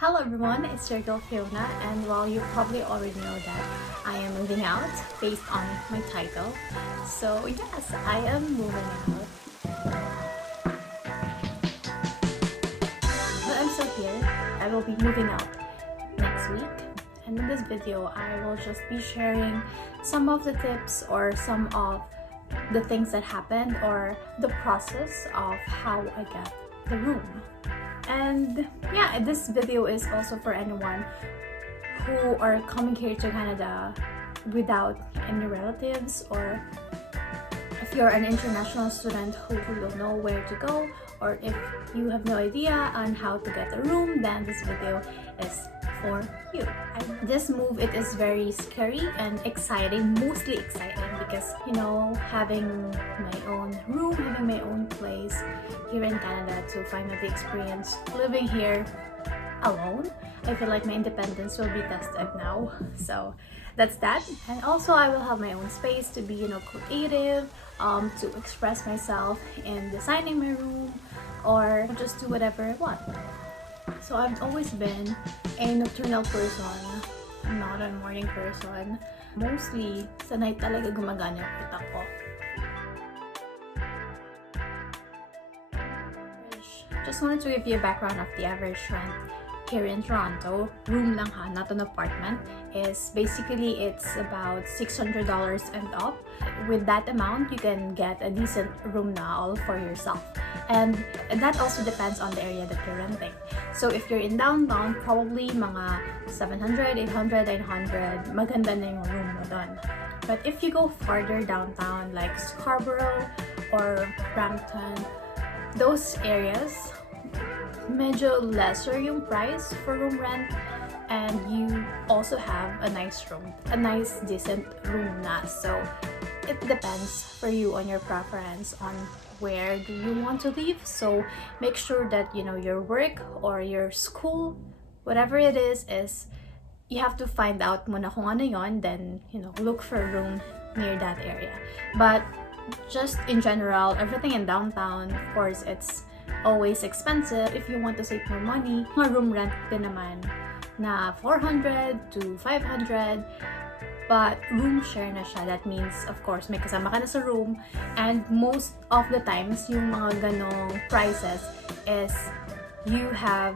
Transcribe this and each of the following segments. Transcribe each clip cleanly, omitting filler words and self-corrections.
Hello everyone, it's your girl Fiona, and while you probably already know that I am moving out based on my title. So yes, I am moving out. But I'm still here. I will be moving out next week. And in this video, I will just be sharing some of the tips or some of the things that happened or the process of how I got the room. And yeah, this video is also for anyone who are coming here to Canada without any relatives, or if you're an international student who don't know where to go, or if you have no idea on how to get a room, then this video is for you. This move, it is very scary and exciting, mostly exciting because, you know, having my own room, having my own place here in Canada to finally experience living here alone. I feel like my independence will be tested now. So that's that. And also I will have my own space to be, you know, creative, to express myself in designing my room or just do whatever I want. So I've always been a nocturnal person, not a morning person. Mostly, sa night talaga gumagana yung utak ko. Just wanted to give you a background of the average rent here in Toronto. Room lang ha, not an apartment. Is basically it's about $600 and up. With that amount, you can get a decent room na all for yourself. And that also depends on the area that you're renting. So if you're in downtown, probably mga 700, 800, 900, maganda na yung room mo dun. But if you go farther downtown like Scarborough or Brampton, those areas, medyo lesser yung price for room rent, and you also have a nice room, a nice decent room na. So it depends for you on your preference on where do you want to live. So make sure that, you know, your work or your school, whatever it is you have to find out muna kung ano yon, then, you know, look for a room near that area. But just in general, everything in downtown, of course, it's always expensive. If you want to save more money, mga room rent din naman na 400 to 500. But room share na siya. That means, of course, may kasama ka na sa room. And most of the times, yung mga ganong prices is you have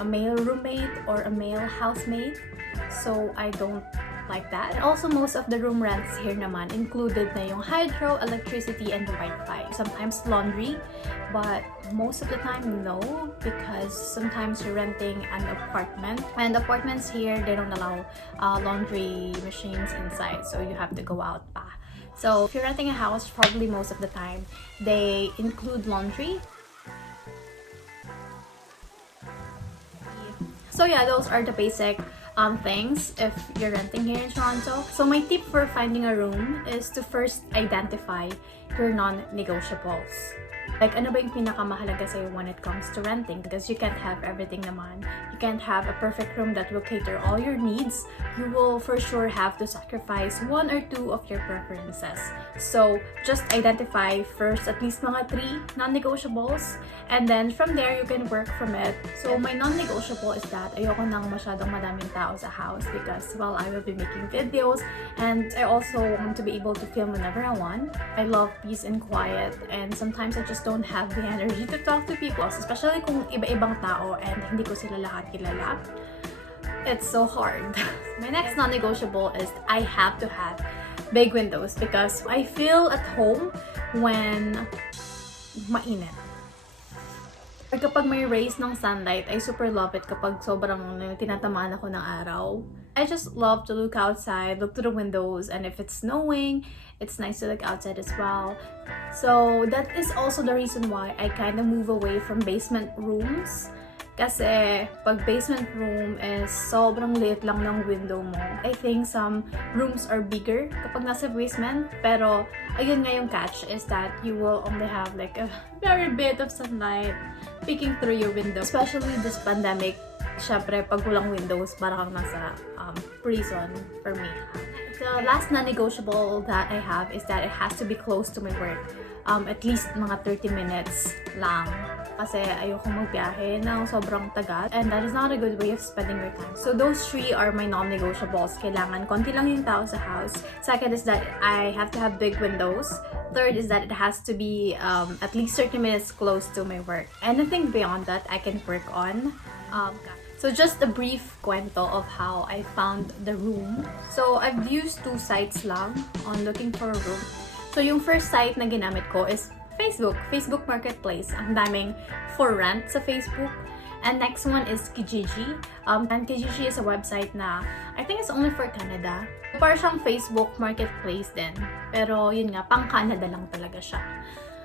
a male roommate or a male housemate. So I don't like that. And also, most of the room rents here naman included na yung hydro, electricity, and the Wi-Fi. Sometimes laundry, but most of the time no, because sometimes you're renting an apartment, and apartments here, they don't allow laundry machines inside, so you have to go out pa. So if you're renting a house, probably most of the time they include laundry. So yeah, those are the basic things if you're renting here in Toronto. So my tip for finding a room is to first identify your non-negotiables. Like, ano ba yung pinakamahalaga sa'yo when it comes to renting? Because you can't have everything naman. You can't have a perfect room that will cater all your needs. You will for sure have to sacrifice one or two of your preferences. So, just identify first at least mga 3 non-negotiables, and then from there, you can work from it. So, my non-negotiable is that ayoko nang masyadong madaming tao sa house because, well, I will be making videos, and I also want to be able to film whenever I want. I love peace and quiet, and sometimes I just don't have the energy to talk to people, especially kung iba-ibang tao and hindi ko sila lahat kilala. It's so hard. My next non-negotiable is I have to have big windows because I feel at home when mainit. Kapag may rays ng sunlight, I super love it kapag sobrang tinatamaan ako ng araw. I just love to look outside, look to the windows, and if it's snowing, it's nice to look outside as well. So that is also the reason why I kind of move away from basement rooms. Kasi pag basement room is sobrang liit lang ng window mo. I think some rooms are bigger kapag nasa basement. Pero ayun nga yung catch is that you will only have like a very bit of sunlight peeking through your window. Especially this pandemic, syempre pag walang windows, parang kang nasa prison for me. The last non-negotiable that I have is that it has to be close to my work. At least mga 30 minutes lang kasi ayoko magbiyahe ng sobrang tagal, and that is not a good way of spending your time. So those three are my non-negotiables. Kailangan konti lang yung tao sa house. Second is that I have to have big windows. Third is that it has to be at least 30 minutes close to my work. Anything beyond that, I can work on. So just a brief kwento of how I found the room. So I've used 2 sites lang on looking for a room. So yung first site na ginamit ko is Facebook Marketplace. Ang daming for rent sa Facebook. And next one is Kijiji. And Kijiji is a website na I think it's only for Canada. Para siyang Facebook Marketplace din. Pero yun nga, pang Canada lang talaga siya.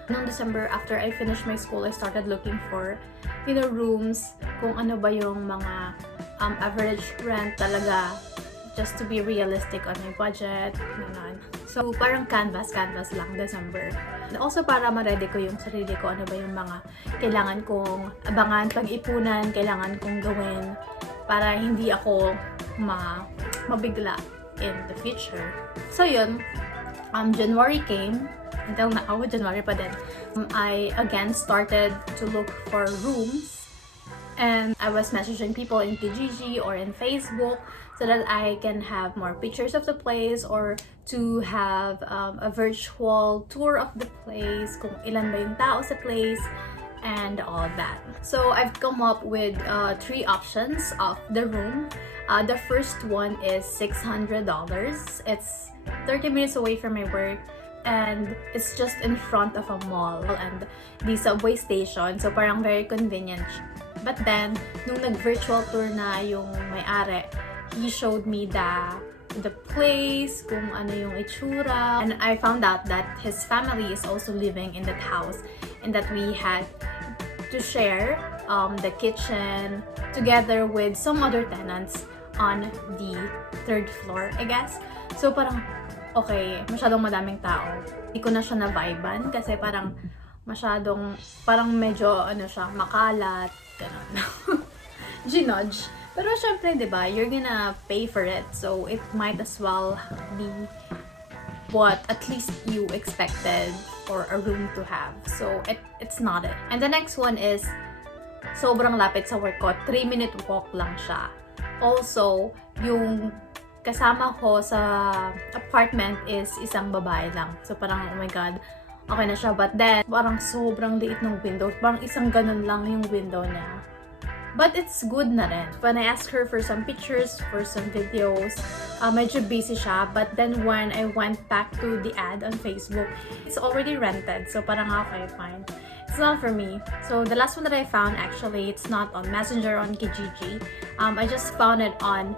Noong December, after I finished my school, I started looking for, rooms, kung ano ba yung mga average rent talaga, just to be realistic on my budget, ganun. So, parang canvas lang, December. And also, para ma-ready ko yung sarili ko, ano ba yung mga kailangan kong abangan, pag-ipunan, kailangan kong gawin, para hindi ako mabigla in the future. So, yun, January came, until now, January pa din. I again started to look for rooms, and I was messaging people in Kijiji or in Facebook so that I can have more pictures of the place or to have a virtual tour of the place, kung ilan ba yung tao sa place, and all that. So I've come up with 3 options of the room. The first one is $600. It's 30 minutes away from my work. And it's just in front of a mall and the subway station. So parang very convenient. But then, nung nag-virtual tour na yung may-ari, he showed me the place, kung ano yung itsura. And I found out that his family is also living in that house and that we had to share the kitchen together with some other tenants on the 3rd floor, I guess. So parang okay, masyadong madaming tao. Hindi ko na siya na-viban kasi parang medyo makalat, gano'n. Ginudge. Pero syempre, di ba, you're gonna pay for it. So, it might as well be what at least you expected for a room to have. So, it's not it. And the next one is, sobrang lapit sa work ko. 3-minute walk lang siya. Also, yung kasama ko sa apartment is isang babae lang. So parang, oh my God, okay na siya. But then, parang sobrang liit ng window. Parang isang ganun lang yung window niya. But it's good na rin. When I asked her for some pictures, for some videos, medyo busy siya. But then when I went back to the ad on Facebook, it's already rented. So parang, okay, fine. It's not for me. So the last one that I found, actually, it's not on Messenger, on Kijiji. I just found it on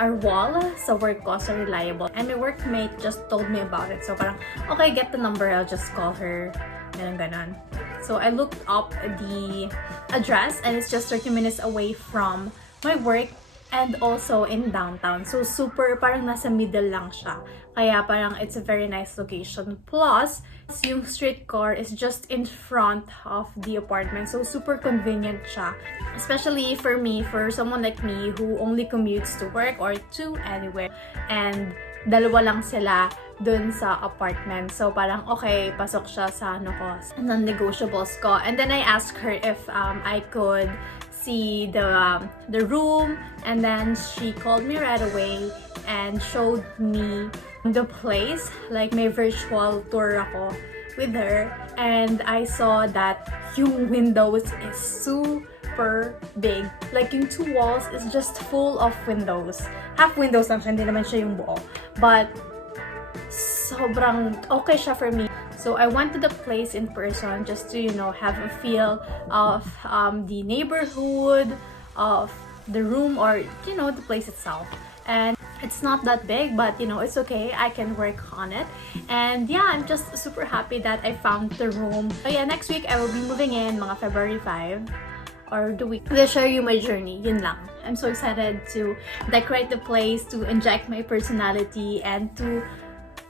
our wall sa work ko, so reliable. And my workmate just told me about it. So parang, okay, get the number, I'll just call her. Ganon. So I looked up the address and it's just 30 minutes away from my work and also in downtown. So super, parang nasa middle lang siya. Kaya parang it's a very nice location. Plus, yung streetcar is just in front of the apartment. So super convenient siya. Especially for me, for someone like me who only commutes to work or to anywhere. And dalawa lang sila dun sa apartment. So parang okay, pasok siya sa non-negotiables ko. And then I asked her if I could see the room, and then she called me right away and showed me the place, like may virtual tour ako with her, and I saw that yung windows is super big. Like yung 2 walls is just full of windows. Half windows lang siya, hindi naman siya yung buo. But sobrang okay siya for me. So I went to the place in person just to, have a feel of the neighborhood, of the room, or, the place itself. And it's not that big, but, it's okay. I can work on it. And yeah, I'm just super happy that I found the room. So yeah, next week I will be moving in, mga February 5. Or the week. I'll share you my journey. Yun lang. I'm so excited to decorate the place, to inject my personality, and to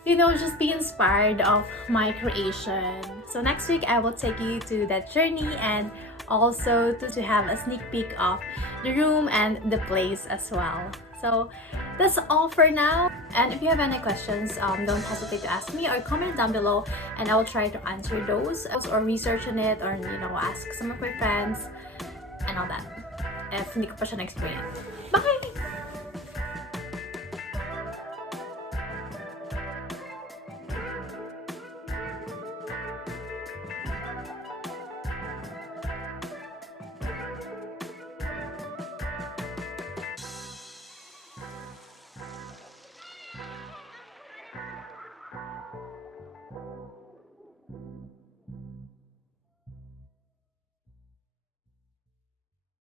just be inspired of my creation. So next week, I will take you to that journey and also to have a sneak peek of the room and the place as well. So that's all for now. And if you have any questions, don't hesitate to ask me or comment down below, and I will try to answer those or research on it, or ask some of my friends and all that if hindi ko pa siya na-explain. Bye!